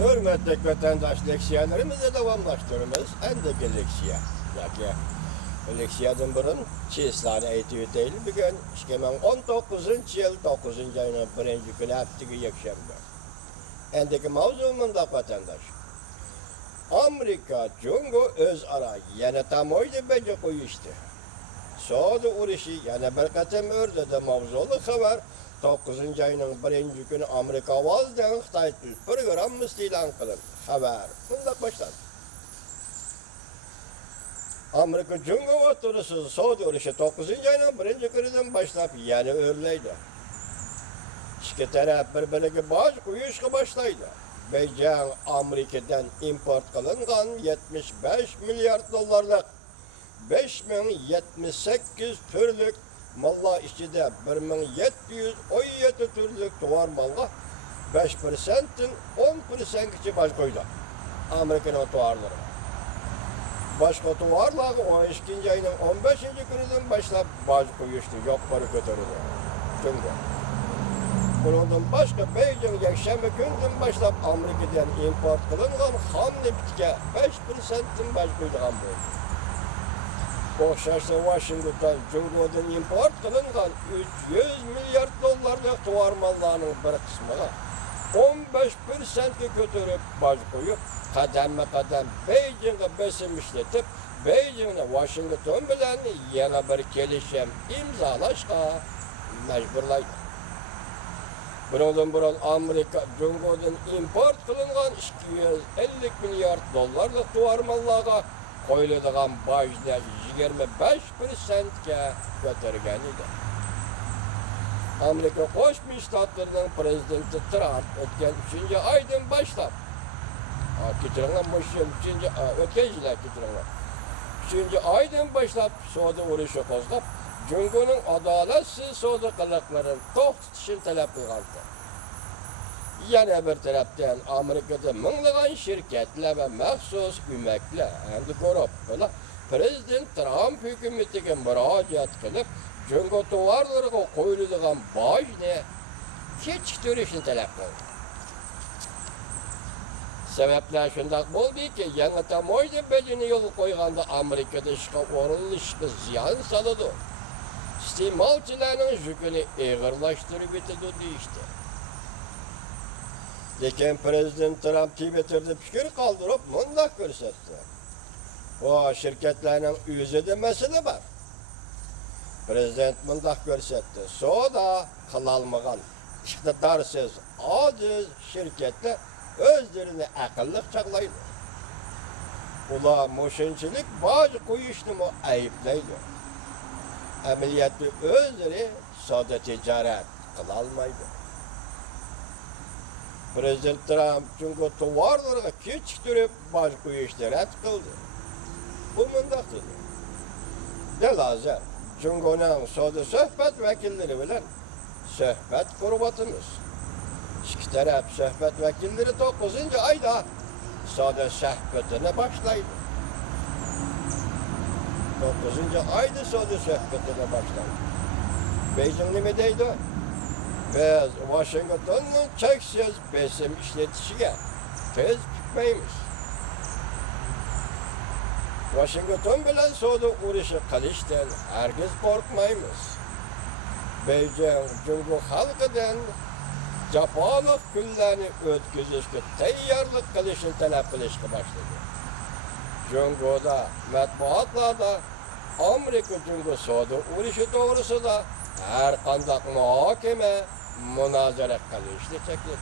Hürmetli vatandaş leksiyalarımızı devamlaştırırız. Endeki leksiya. Yani leksiyadan burun çizlani eğitiyor değil. Bugün 2019 yıl 9. ayının 1. günü haftaki yakşembe. Endeki mavzumunda vatandaş. Amerika, Cungo özara yana tamoydu bence koyuştu. Soğudu uruşu yana bir katım ördü de mavzulu haber. 9. ayının 1. günü Amerika Avaz'dan Xitay Tül programımız ilan kılındı. Haber. Bunda başladı. Amerika Cungo oturusu Soğudu uruşu 9. ayının 1. günüden başlayıp yani örleydi. İki taraf birbirine baş kuyuşka başlaydı. Beycan Amerika'dan import kılınan 75 milyar dolarlık 5078 türlük malla içinde 1717 türlük tuvar malla 5%'in 10%'i baş koydu. Amerika'nın tuvarları. Başka tuvarlar 12. ayının 15. gününden başlayıp baş koyuştu. Yok para götürüldü. Çünkü bundan başka Beijing yakşembe günden başlayıp Amerika'dan import kılınan ham neftike 5%'in baş koyduğun bu. Oxşarsa Washington, Cungo'dan import kılınan 300 milyar dolarlık tuvar mallarının bir kısmına 15%'i götürüp baş koyup kademme kadem Beijing'e besim işletip Beijing'e Washington bilen yana bir kelişim imzalaşka mecburlaydı. Bundan burun Amerika Cungo'dan import kılınan 250 milyar dolarlık tuvar mallarga koyulduğun başda 25%'e götürgen idi. Amerika Koşmuş Ştatlarının prezidenti Trump ötken 3. aydan başlap ötken yıla 3. aydan başlap soğudu uruşu kozlap Cungo'nun adaletsiz soğudu kılıkların to'xtatishini talep kılgandı. Yana bir taraftan Amerika'da minglagan şirketler ve maxsus ümekler endi ko'rib Prezident Trump hükümetiga murojaat qilib, Cungo tovarlariga qo'yiladigan bojni kechiktirishni talab qildi. Sabablar shunday bo'ldiki, yangi tamoyda bejini yo'l qo'yganda Amerikada ishga o'rinlashga ziyon soladi. Iste'molchilarning yukini og'irlashtirib etadi deyishdi. Lekin Prezident Trump Twitter'da fikir qoldirib, bunday ko'rsatdi. O şirketlerinin yüzüde mesele var. Prezident bunday ko'rsatdi. Soda kılalmagan, iqtidarsiz, aciz şirketler özlerini akıllı çaklaydı. Ular moşinchilik boj qo'yishni ayıplaydı. Ameliyatı özleri soda ticaret kılalmaydı. Prezident Trump çünkü tovarlarga kechiktirib boj qo'yishni rad qildi. Bu mındak dedi. Delaza, Cungo'nun soda söhbet vekilleri bilen söhbet kurbatımız. İki taraf söhbet vekilleri 9. ayda soda söhbetine başlaydı. 9. ayda soda söhbetine başlaydı. Beijing nime deydi? Biz Washington'un çeksiz besim işletişine tez bitmeymiş. Washington bilen soda uruşu qilishdan hargiz korkmaymiz. Beijing Cungo halkıdan jafolik kunlarni o'tkazishga tayyorlik qilishni talab qilishga boshladi. Cungo'da matbuotlarda Amerika Cungo soda uruşu to'g'risida har qanday muhokama, munozara qilishni taklif